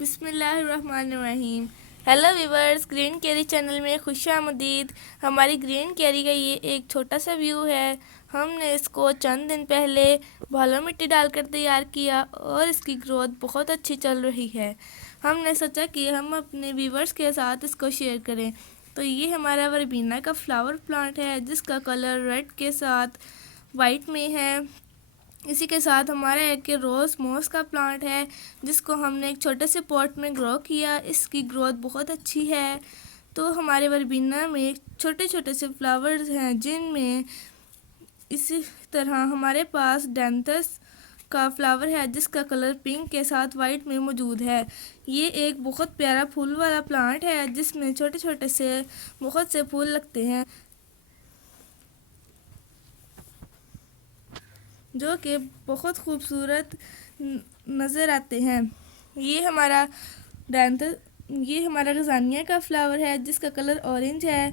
बिस्मिल्लाहिर्रहमानिर्रहीम। Hello viewers, Green Carry channel में खुशामदीद। हमारी ग्रीन कैरी का ये एक छोटा सा व्यू है। हमने इसको चंद दिन पहले बालू मिट्टी डालकर तैयार किया और इसकी ग्रोथ बहुत अच्छी चल रही है। हमने सोचा कि हम अपने व्यूवर्स के साथ इसको शेयर करें। तो ये हमारा वर्बीना का फ्लावर प्लांट है जिसका कलर रेड के साथ वाइट में है। इसी के साथ हमारा एक रोज़ मॉस का प्लांट है जिसको हमने एक छोटे से पॉट में ग्रो किया। इसकी ग्रोथ बहुत अच्छी है। तो हमारे वर्बीना में छोटे छोटे से फ्लावर्स हैं जिनमें इसी तरह हमारे पास डेंथस का फ्लावर है जिसका कलर पिंक के साथ वाइट में मौजूद है। ये एक बहुत प्यारा फूल वाला प्लांट है जिसमें छोटे छोटे से बहुत से फूल लगते हैं जो कि बहुत खूबसूरत नज़र आते हैं। ये हमारा रज़ानिया का फ्लावर है जिसका कलर ऑरेंज है,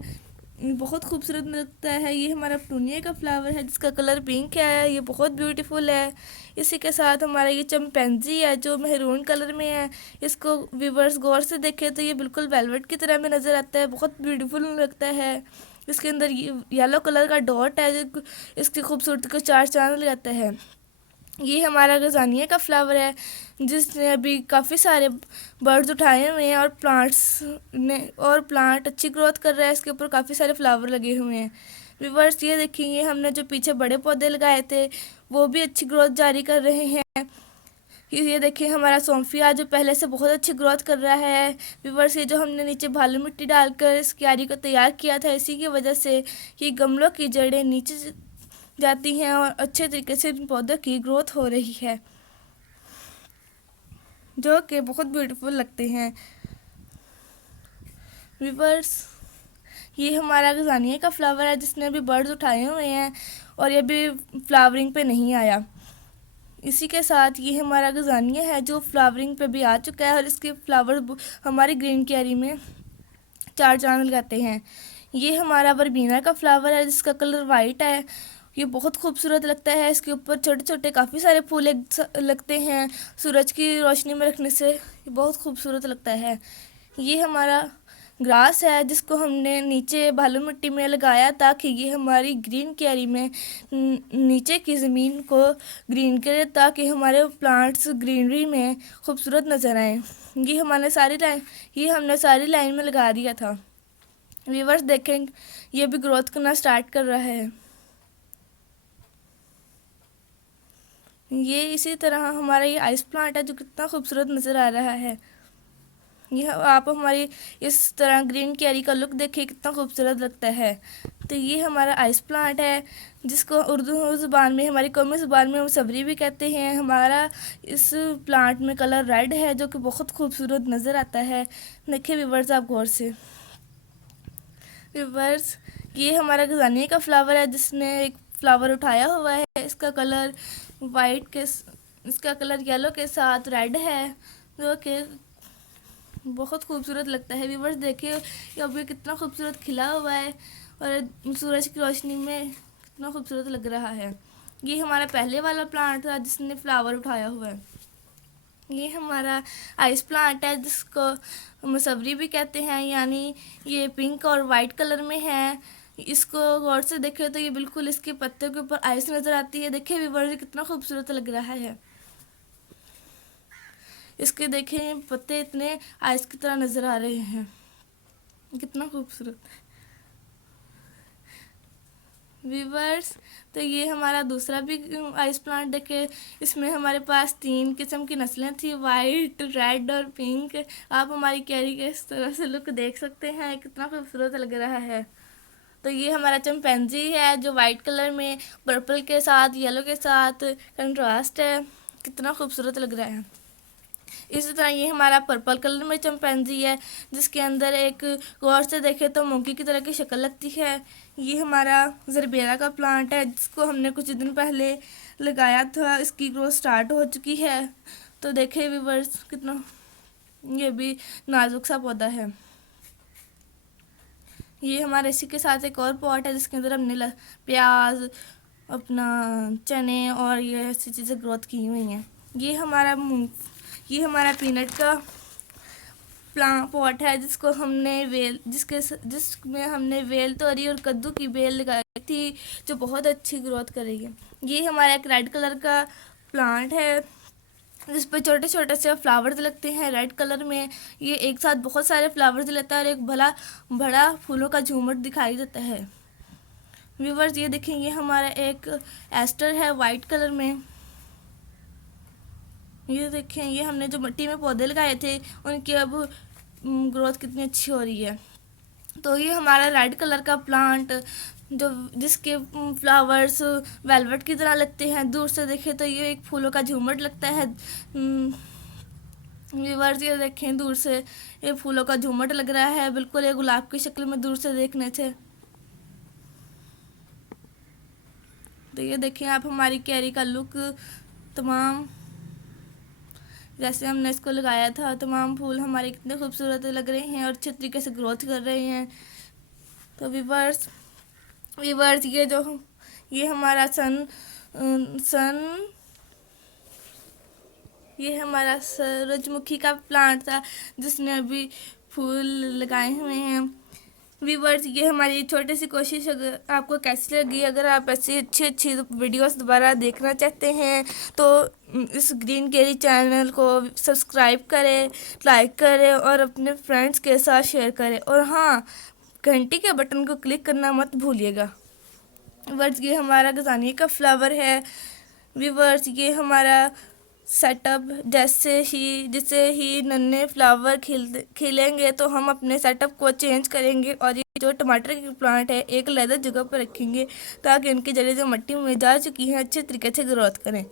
बहुत खूबसूरत लगता है। ये हमारा प्टूनिया का फ्लावर है जिसका कलर पिंक है, ये बहुत ब्यूटीफुल है। इसी के साथ हमारा ये चंपैंजी है जो मेहरून कलर में है। इसको व्यूवर्स गौर से देखें तो ये बिल्कुल वेलवेट की तरह में नज़र आता है, बहुत ब्यूटीफुल लगता है। इसके अंदर येलो कलर का डॉट है जो इसकी खूबसूरती को चार चांद लगाता है। ये हमारा गजानिया का फ्लावर है जिसने अभी काफ़ी सारे बर्ड्स उठाए हुए हैं और प्लांट अच्छी ग्रोथ कर रहा है। इसके ऊपर काफ़ी सारे फ्लावर लगे हुए हैं। व्यूअर्स ये देखेंगे, हमने जो पीछे बड़े पौधे लगाए थे वो भी अच्छी ग्रोथ जारी कर रहे हैं। ये देखिए हमारा सोम्फिया जो पहले से बहुत अच्छी ग्रोथ कर रहा है। व्यूअर्स ये जो हमने नीचे भालू मिट्टी डालकर इस क्यारी को तैयार किया था, इसी की वजह से ये गमलों की जड़ें नीचे जाती हैं और अच्छे तरीके से इन पौधों की ग्रोथ हो रही है जो कि बहुत ब्यूटीफुल लगते हैं। व्यूअर्स ये हमारा गजानिया का फ्लावर है जिसने अभी बर्ड्स उठाए हुए हैं और ये भी फ्लावरिंग पे नहीं आया। इसी के साथ ये हमारा गजानिया है जो फ्लावरिंग पे भी आ चुका है और इसके फ्लावर हमारी ग्रीन कैरी में चार चांद लगाते हैं। ये हमारा वर्बीना का फ्लावर है जिसका कलर वाइट है। ये बहुत खूबसूरत लगता है। इसके ऊपर छोटे छोटे काफ़ी सारे फूल लगते हैं, सूरज की रोशनी में रखने से ये बहुत खूबसूरत लगता है। ये हमारा ग्रास है जिसको हमने नीचे बालू मिट्टी में लगाया ताकि ये हमारी ग्रीन क्यारी में नीचे की ज़मीन को ग्रीन करे ताकि हमारे प्लांट्स ग्रीनरी में खूबसूरत नज़र आए। ये हमने सारी लाइन में लगा दिया था। व्यूअर्स देखें ये भी ग्रोथ करना स्टार्ट कर रहा है। ये इसी तरह हमारा ये आइस प्लांट है जो कितना खूबसूरत नज़र आ रहा है। यह आप हमारी इस तरह ग्रीन कैरी का लुक देखिए कितना खूबसूरत लगता है। तो ये हमारा आइस प्लांट है जिसको उर्दू ज़ुबान में, हमारी कौमी ज़ुबान में सबरी भी कहते हैं। हमारा इस प्लांट में कलर रेड है जो कि बहुत खूबसूरत नज़र आता है। देखिए व्यूअर्स आप गौर से। व्यूअर्स ये हमारा गजानिया का फ्लावर है जिसने एक फ्लावर उठाया हुआ है। इसका कलर येलो के साथ रेड है जो कि बहुत खूबसूरत लगता है। व्यूअर्स देखिए अभी कितना खूबसूरत खिला हुआ है और सूरज की रोशनी में कितना खूबसूरत लग रहा है। ये हमारा पहले वाला प्लांट था जिसने फ्लावर उठाया हुआ है। ये हमारा आइस प्लांट है जिसको मसवरी भी कहते हैं, यानी ये पिंक और वाइट कलर में है। इसको गौर से देखें तो ये बिल्कुल इसके पत्ते के ऊपर आइस नज़र आती है। देखिए व्यूअर्स कितना खूबसूरत लग रहा है। इसके देखें पत्ते इतने आइस की तरह नज़र आ रहे हैं, कितना खूबसूरत व्यूअर्स। तो ये हमारा दूसरा भी आइस प्लांट देखे, इसमें हमारे पास 3 किस्म की नस्लें थी, वाइट, रेड और पिंक। आप हमारी कैरी के इस तरह से लुक देख सकते हैं, कितना खूबसूरत लग रहा है। तो ये हमारा चंपैंजी है जो वाइट कलर में पर्पल के साथ येलो के साथ कंट्रास्ट है, कितना खूबसूरत लग रहा है। इसी तरह ये हमारा पर्पल कलर में चंपैंजी है जिसके अंदर एक गौर से देखे तो मोंकी की तरह की शक्ल लगती है। ये हमारा जरबेरा का प्लांट है जिसको हमने कुछ दिन पहले लगाया था, इसकी ग्रोथ स्टार्ट हो चुकी है। तो देखे व्यूअर्स कितना ये भी नाजुक सा पौधा है। ये हमारे इसी के साथ एक और पॉट है जिसके अंदर हमने प्याज, अपना चने और ये ऐसी चीज़ें ग्रोथ की हुई हैं। ये हमारा पीनट का पॉट है जिसमें हमने वेल तोड़ी और कद्दू की बेल लगाई थी, जो बहुत अच्छी ग्रोथ करेगी। ये हमारा एक रेड कलर का प्लांट है जिस पर छोटे छोटे से फ्लावर्स लगते हैं रेड कलर में। ये एक साथ बहुत सारे फ्लावर्स लेता है और एक बड़ा फूलों का झूमर दिखाई देता है। व्यूवर्स, ये देखें, ये हमारा एक एस्टर है वाइट कलर में। ये देखें, ये हमने जो मिट्टी में पौधे लगाए थे उनकी अब ग्रोथ कितनी अच्छी हो रही है। तो ये हमारा रेड कलर का प्लांट जिसके फ्लावर्स वेलवेट की तरह लगते हैं, दूर से देखें तो ये एक फूलों का झूमर लगता है। व्यूअर्स, ये देखें, दूर से ये फूलों का झूमर लग रहा है, बिल्कुल ये गुलाब की शक्ल में दूर से देखने से। तो ये देखें आप हमारी कैरी का लुक, तमाम जैसे हमने इसको लगाया था तमाम फूल हमारे कितने खूबसूरत लग रहे हैं और अच्छे तरीके से ग्रोथ कर रहे हैं। तो व्यूअर्स, ये हमारा ये हमारा सूरजमुखी का प्लांट था जिसने अभी फूल लगाए हुए हैं। व्यूअर्स, ये हमारी छोटी सी कोशिश अगर आपको कैसी लगी, अगर आप ऐसी अच्छी वीडियोस दोबारा देखना चाहते हैं तो इस ग्रीन कैरी चैनल को सब्सक्राइब करें, लाइक करें और अपने फ्रेंड्स के साथ शेयर करें। और हाँ, घंटी के बटन को क्लिक करना मत भूलिएगा। व्यूअर्स, ये हमारा गजानिया का फ्लावर है। व्यूअर्स, ये हमारा सेटअप जैसे ही नन्हे फ्लावर खिलेंगे तो हम अपने सेटअप को चेंज करेंगे और ये जो टमाटर के प्लांट है एक लेदर जगह पर रखेंगे ताकि इनकी जड़ें जो मिट्टी में जा चुकी हैं अच्छे तरीके से ग्रोथ करें।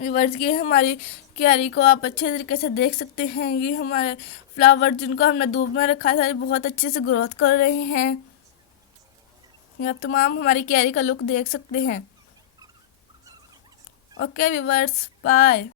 व्यूअर्स, ये हमारी क्यारी को आप अच्छे तरीके से देख सकते हैं। ये हमारे फ्लावर जिनको हमने धूप में रखा था बहुत अच्छे से ग्रोथ कर रहे हैं। आप तमाम हमारी क्यारी का लुक देख सकते हैं। Okay viewers, bye.